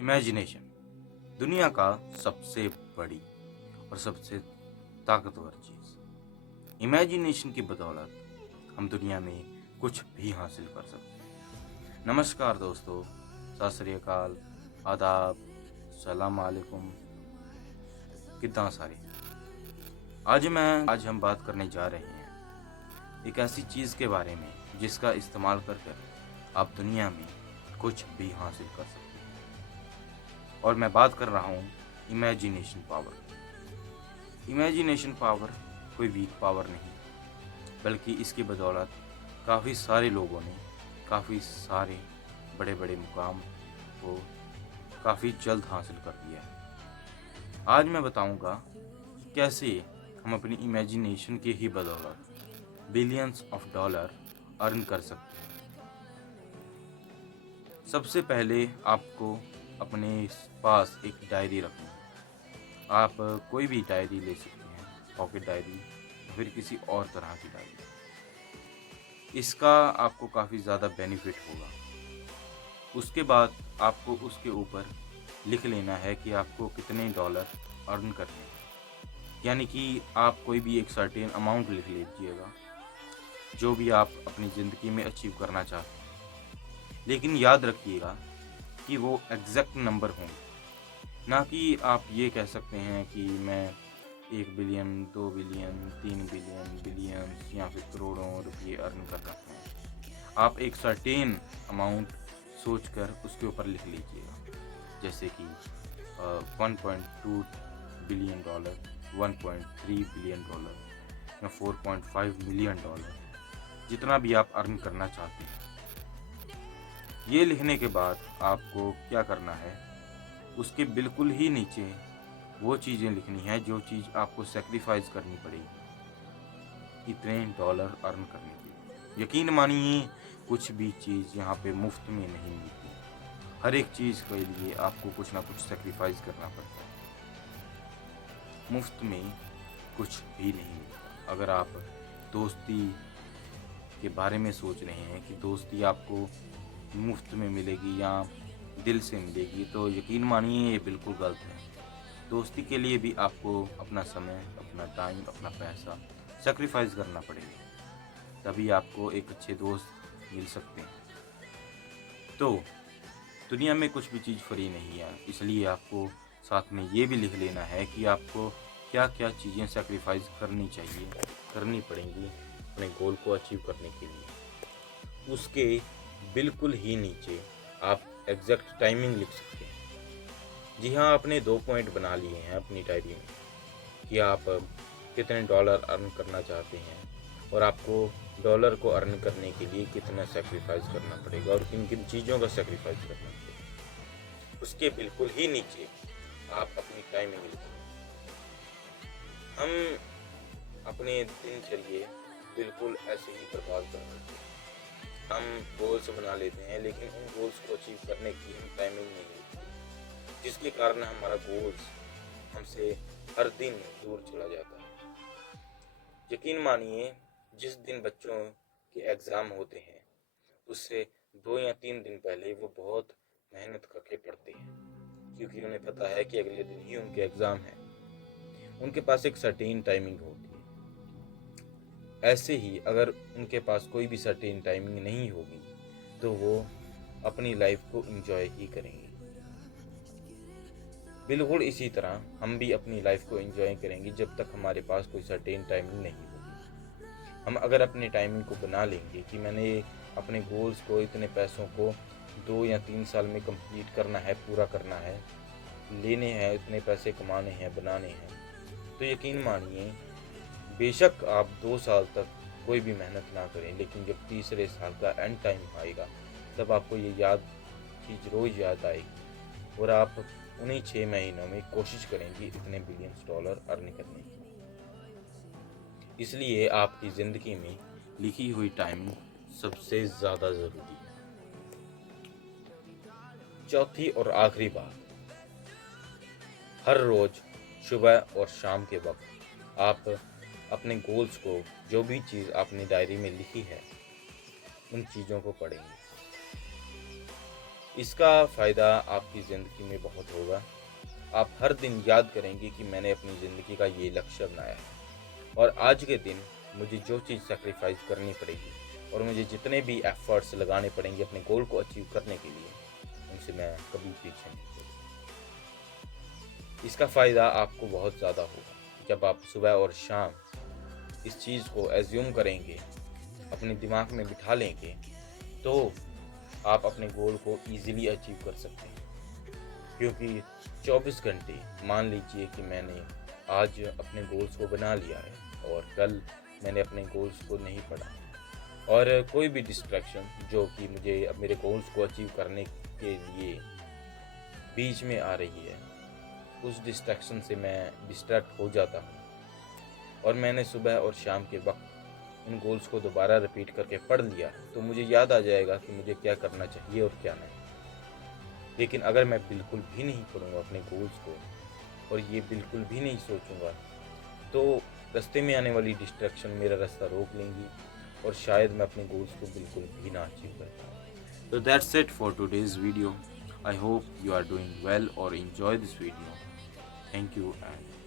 Imagination दुनिया का सबसे बड़ी और सबसे ताकतवर चीज। इमेजिनेशन की बदौलत हम दुनिया में कुछ भी हासिल कर सकते हैं। नमस्कार दोस्तों, सत श्री अकाल, आदाब, सलाम वालेकुम, कितना सारे। आज हम बात करने जा रहे हैं एक ऐसी चीज के बारे में जिसका इस्तेमाल कर आप दुनिया में कुछ भी हासिल कर सकते हैं। और मैं बात कर रहा हूँ इमेजिनेशन पावर। इमेजिनेशन पावर कोई वीक पावर नहीं, बल्कि इसकी बदौलत काफ़ी सारे लोगों ने काफ़ी सारे बड़े बड़े मुकाम को काफ़ी जल्द हासिल कर दिया है। आज मैं बताऊंगा कैसे हम अपनी इमेजिनेशन की ही बदौलत बिलियंस ऑफ डॉलर अर्न कर सकते हैं। सबसे पहले आपको अपने पास एक डायरी रखनी है। आप कोई भी डायरी ले सकते हैं, पॉकेट डायरी या फिर किसी और तरह की डायरी। इसका आपको काफ़ी ज़्यादा बेनिफिट होगा। उसके बाद आपको उसके ऊपर लिख लेना है कि आपको कितने डॉलर अर्न करने हैं। यानी कि आप कोई भी एक सर्टेन अमाउंट लिख लीजिएगा जो भी आप अपनी ज़िंदगी में अचीव करना चाहते हैं। लेकिन याद रखिएगा कि वो एग्जैक्ट नंबर होंगे, ना कि आप ये कह सकते हैं कि मैं 1 बिलियन, 2 बिलियन, 3 बिलियन, बिलियंस या फिर करोड़ों रुपये अर्न कर रहे हैं। आप एक सर्टेन अमाउंट सोचकर उसके ऊपर लिख लीजिएगा, जैसे कि 1.2 बिलियन डॉलर, 1.3 बिलियन डॉलर या 4.5 मिलियन डॉलर, जितना भी आप अर्न करना चाहते हैं। ये लिखने के बाद आपको क्या करना है, उसके बिल्कुल ही नीचे वो चीज़ें लिखनी है जो चीज़ आपको सेक्रीफाइस करनी पड़ेगी इतने डॉलर अर्न करने के लिए। यकीन मानिए, कुछ भी चीज़ यहाँ पे मुफ्त में नहीं मिलती। हर एक चीज़ के लिए आपको कुछ ना कुछ सेक्रीफाइस करना पड़ता है। मुफ्त में कुछ भी नहीं मिलता। अगर आप दोस्ती के बारे में सोच रहे हैं कि दोस्ती आपको मुफ्त में मिलेगी या दिल से मिलेगी, तो यकीन मानिए ये बिल्कुल गलत है। दोस्ती के लिए भी आपको अपना समय, अपना टाइम, अपना पैसा सेक्रीफाइस करना पड़ेगा, तभी आपको एक अच्छे दोस्त मिल सकते हैं। तो दुनिया में कुछ भी चीज़ फ्री नहीं है, इसलिए आपको साथ में ये भी लिख लेना है कि आपको क्या क्या चीज़ें सेक्रीफाइस करनी पड़ेंगी अपने गोल को अचीव करने के लिए। उसके बिल्कुल ही नीचे आप एग्जैक्ट टाइमिंग लिख सकते हैं। जी हाँ, आपने 2 पॉइंट बना लिए हैं अपनी डायरी में कि आप कितने डॉलर अर्न करना चाहते हैं और आपको डॉलर को अर्न करने के लिए कितना सेक्रीफाइस करना पड़ेगा और किन किन चीज़ों का सेक्रीफाइस करना पड़ेगा। उसके बिल्कुल ही नीचे आप अपनी टाइमिंग लिखें। हम अपने दिनचर्या बिल्कुल ऐसे ही बर्बाद कर देते हैं। हम गोल्स बना लेते हैं, लेकिन उन गोल्स को अचीव करने की हम टाइमिंग नहीं लेते, जिसके कारण हमारा गोल्स हमसे हर दिन दूर चला जाता है। यकीन मानिए, जिस दिन बच्चों के एग्ज़ाम होते हैं उससे 2 या 3 दिन पहले वो बहुत मेहनत करके पढ़ते हैं, क्योंकि उन्हें पता है कि अगले दिन ही उनके एग्ज़ाम है। उनके पास एक सर्टेन टाइमिंग होती है। ऐसे ही अगर उनके पास कोई भी सर्टेन टाइमिंग नहीं होगी तो वो अपनी लाइफ को एंजॉय ही करेंगे। बिल्कुल इसी तरह हम भी अपनी लाइफ को एंजॉय करेंगे जब तक हमारे पास कोई सर्टेन टाइमिंग नहीं होगी। हम अगर अपने टाइमिंग को बना लेंगे कि मैंने अपने गोल्स को, इतने पैसों को 2 या 3 साल में कंप्लीट करना है, पूरा करना है, लेने हैं, इतने पैसे कमाने हैं, बनाने हैं, तो यकीन मानिए बेशक आप 2 साल तक कोई भी मेहनत ना करें, लेकिन जब तीसरे साल का एंड टाइम आएगा तब आपको ये चीज़ रोज़ याद आएगी और आप उन्हीं 6 महीनों में कोशिश करेंगे इतने बिलियंस डॉलर अर्न करने की। इसलिए आपकी ज़िंदगी में लिखी हुई टाइमिंग सबसे ज़्यादा ज़रूरी है। चौथी और आखिरी बात, हर रोज़ सुबह और शाम के वक्त आप अपने गोल्स को, जो भी चीज़ आपने डायरी में लिखी है, उन चीज़ों को पढ़ेंगे। इसका फ़ायदा आपकी ज़िंदगी में बहुत होगा। आप हर दिन याद करेंगे कि मैंने अपनी ज़िंदगी का ये लक्ष्य बनाया है और आज के दिन मुझे जो चीज़ सैक्रिफाइस करनी पड़ेगी और मुझे जितने भी एफ़र्ट्स लगाने पड़ेंगे अपने गोल को अचीव करने के लिए, उनसे मैं कभी पीछे नहीं हटूँगा। इसका फ़ायदा आपको बहुत ज़्यादा होगा जब आप सुबह और शाम इस चीज़ को एज़्यूम करेंगे, अपने दिमाग में बिठा लेंगे, तो आप अपने गोल को ईज़िली अचीव कर सकते हैं। क्योंकि 24 घंटे मान लीजिए कि मैंने आज अपने गोल्स को बना लिया है और कल मैंने अपने गोल्स को नहीं पढ़ा और कोई भी डिस्ट्रैक्शन जो कि मुझे अब मेरे गोल्स को अचीव करने के लिए बीच में आ रही है, उस डिस्ट्रैक्शन से मैं डिस्ट्रैक्ट हो जाता हूँ और मैंने सुबह और शाम के वक्त उन गोल्स को दोबारा रिपीट करके पढ़ लिया, तो मुझे याद आ जाएगा कि मुझे क्या करना चाहिए और क्या नहीं। लेकिन अगर मैं बिल्कुल भी नहीं पढ़ूँगा अपने गोल्स को और ये बिल्कुल भी नहीं सोचूँगा, तो रास्ते में आने वाली डिस्ट्रैक्शन मेरा रास्ता रोक लेंगी और शायद मैं अपने गोल्स को बिल्कुल भी ना अचीव कर पाऊँ। So that's it for today's video. I hope you are doing well or enjoy this video. Thank you and